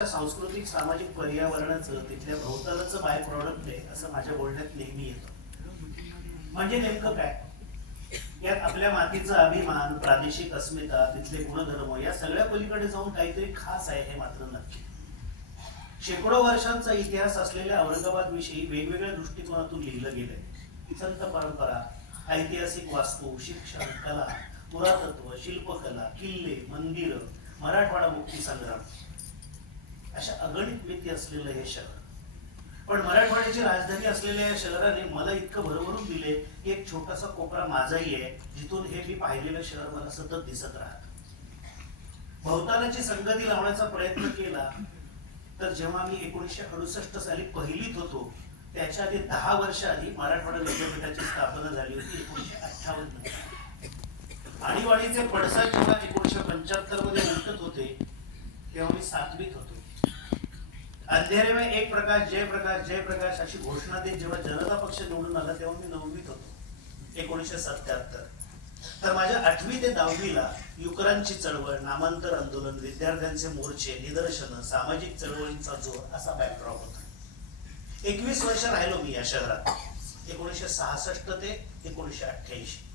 सांस्कृतिक सामाजिक पर्यावरणाचं तिथल्या भोवतालाचं बाय प्रॉडक्ट आहे असं माझ्या बोलण्यात नेहमी येतं. म्हणजे नेमकं काय? यात आपल्या मातीचा अभिमान प्रादेशिक अस्मिता तिथले गुणधर्म या सगळ्या पलीकडे जाऊन काहीतरी खास आहे हे मात्र नक्की. शेकडो वर्षांचा इतिहास असलेल्या औरंगाबाद विषयी वेगवेगळ्या दृष्टिकोनातून लिहिलं गेलंय. संत परंपरा ऐतिहासिक वास्तू शिक्षण कला पुरातत्व शिल्पकला किल्ले मंदिर मराठवाडा मुक्ती संग्राम अशा अगणित व्यक्ती असलेलं हे शहर. पण मराठवाड्याची राजधानी असलेल्या या शहराने मला इतकं भरभरून दिले की एक छोटासा कोपरा माझाही आहे जिथून हे मी पाहिलेलं शहर मला सतत दिसत राहत. भवतालाची संगती लावण्याचा प्रयत्न केला तर जेव्हा मी एकोणीसशे अडुसष्ट साली पहिलीत होतो त्याच्या आधी दहा वर्ष आधी मराठवाडा विद्यापीठाची स्थापना झाली होती एकोणीसशे अठ्ठावन्न आणीबाणीचे पडसाद जेव्हा एकोणीसशे पंच्याहत्तरमध्ये उलटत होते तेव्हा मी सातवीत होतो अंधेरे में एक प्रकाश जय प्रकाश जय प्रकाश अशी घोषणा देत जेव्हा जनता पक्ष निवडून आला तेव्हा मी नववीत होतो. एकोणीसशे सत्याहत्तर. तर माझ्या आठवी ते दहावीला युकरांची चळवळ नामांतर आंदोलन विद्यार्थ्यांचे मोर्चे निदर्शनं सामाजिक चळवळींचा जोर असा बॅकड्रॉप होता. एकवीस वर्ष राहिलो मी या शहरात. एकोणीसशे सहासष्ट ते एकोणीसशे अठ्ठ्याऐंशी.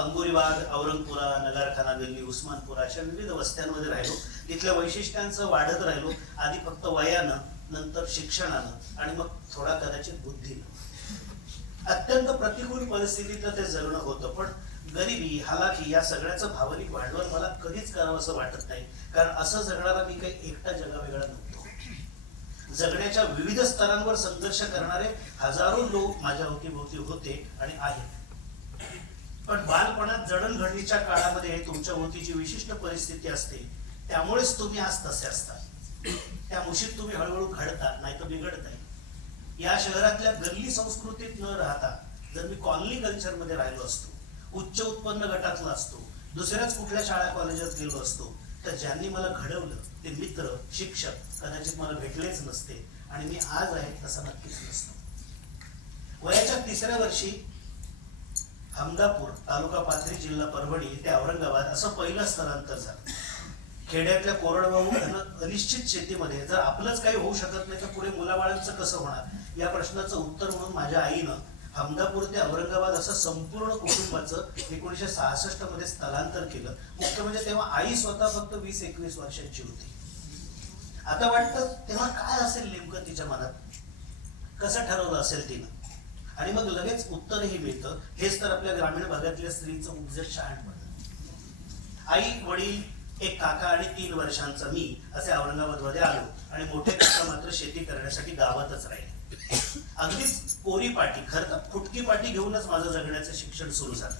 अंगुरीबाग औरंगपुरा नगारखाना गल्ली उस्मानपुरा अशा विविध वस्त्यांमध्ये राहिलो. तिथल्या वैशिष्ट्यांचं वाढत राहिलो. आधी फक्त वयानं नंतर शिक्षणानं आणि मग थोडा कदाचित बुद्धीनं. अत्यंत प्रतिकूल परिस्थितीत ते जगणं होतं पण गरिबी हालाकी या सगळ्याचं भावनिक भांडवल मला कधीच करावं असं वाटत नाही. कारण असं जगणारा मी काही एकटा जगावेगळा नव्हतो. जगण्याच्या विविध स्तरांवर संघर्ष करणारे हजारो लोक माझ्या अवतीभोवती होते आणि आहेत. पण बालपणात जडणघडणीच्या काळामध्ये तुमच्या भोवतीची विशिष्ट परिस्थिती असते. त्यामुळेच तुम्ही आज तसे असता. त्या मुशीत तुम्ही हळूहळू घडता नाही तर बिघडताय. या शहरातल्या गल्ली संस्कृतीत न राहता जर मी कॉलनी कल्चरमध्ये राहिलो असतो उच्च उत्पन्न गटातला असतो दुसऱ्याच कुठल्या शाळा कॉलेजात गेलो असतो तर ज्यांनी मला घडवलं ते मित्र शिक्षक कदाचित मला भेटलेच नसते आणि मी आज आहे तसा नक्कीच नसतो. वयाच्या तिसऱ्या वर्षी हमदापूर तालुका पाथरी जिल्हा परभणी ते औरंगाबाद असं पहिलं स्थलांतर झालं. खेड्यातल्या कोरडवाहू अनिश्चित शेतीमध्ये जर आपलंच काही होऊ शकत नाही तर पुढे मुलाबाळांचं कसं होणार? या प्रश्नाचं उत्तर म्हणून माझ्या आईनं हमदापूर ते औरंगाबाद असं संपूर्ण कुटुंबाचं एकोणीशे सहासष्टमध्ये स्थलांतर केलं. मुख्य म्हणजे तेव्हा आई स्वतः फक्त वीस एकवीस वर्षांची होती. आता वाटतं तेव्हा काय असेल नेमकं तिच्या मनात? कसं ठरवलं असेल तिनं? आणि मग लगेच उत्तरही मिळतं. हेच तर आपल्या ग्रामीण भागातल्या स्त्रीचं उपजत शहाणपण आई वडील एक काका आणि तीन वर्षांचा मी असे औरंगाबादमध्ये आलो आणि मोठे काका मात्र शेती करण्यासाठी गावातच राहिले. अगदीच कोरी पाटी खरं तर फुटकी पाटी घेऊनच माझं जगण्याचं शिक्षण सुरू झालं.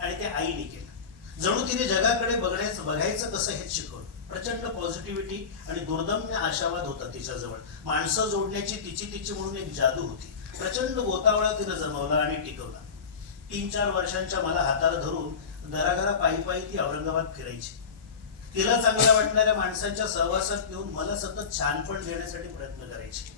आणि ते आईने केलं. जणू तिने जगाकडे बघण्याचं बघायचं कसं हेच शिकवलं. प्रचंड पॉझिटिव्हिटी आणि दुर्दम्य आशावाद होता तिच्याजवळ. माणसं जोडण्याची तिची तिची म्हणून एक जादू होती. प्रचंड गोतावळा तिनं जमवला आणि टिकवला. तीन चार वर्षांच्या मला हाताला धरून घराघरा पायी पायी ती औरंगाबाद फिरायची. तिला चांगल्या वाटणाऱ्या माणसांच्या सहवासात घेऊन मला सतत छानपण देण्यासाठी प्रयत्न करायची.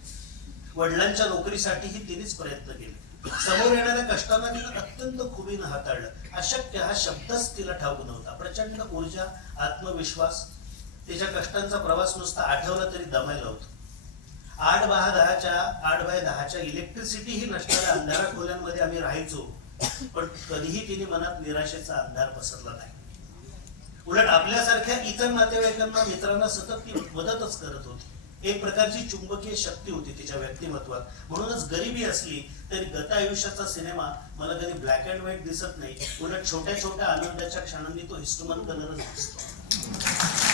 वडिलांच्या नोकरीसाठीही तिनेच प्रयत्न केले. समोर येणाऱ्या कष्टांना तिने अत्यंत खुबीनं हाताळलं. अशक्य हा शब्दच तिला ठाऊक नव्हता. प्रचंड ऊर्जा आत्मविश्वास तिच्या कष्टांचा प्रवास नुसता आठवला तरी दमायला होता. आठ बाय दहाच्या आठ बाय दहाच्या इलेक्ट्रिसिटी ही नसणाऱ्या अंधारा खोल्यांमध्ये आम्ही राहायचो. पण कधीही तिने मनात निराशेचा अंधार पसरला नाही. उलट आपल्यासारख्या इतर नातेवाईकांना मित्रांना सतत ती मदतच करत होती. एक प्रकारची चुंबकीय शक्ती होती तिच्या व्यक्तिमत्वात. म्हणूनच गरिबी असली तरी गत आयुष्याचा सिनेमा मला कधी ब्लॅक अँड व्हाईट दिसत नाही. उलट छोट्या छोट्या आनंदाच्या क्षणांनी तो हिस्टमन कलरच दिसतो.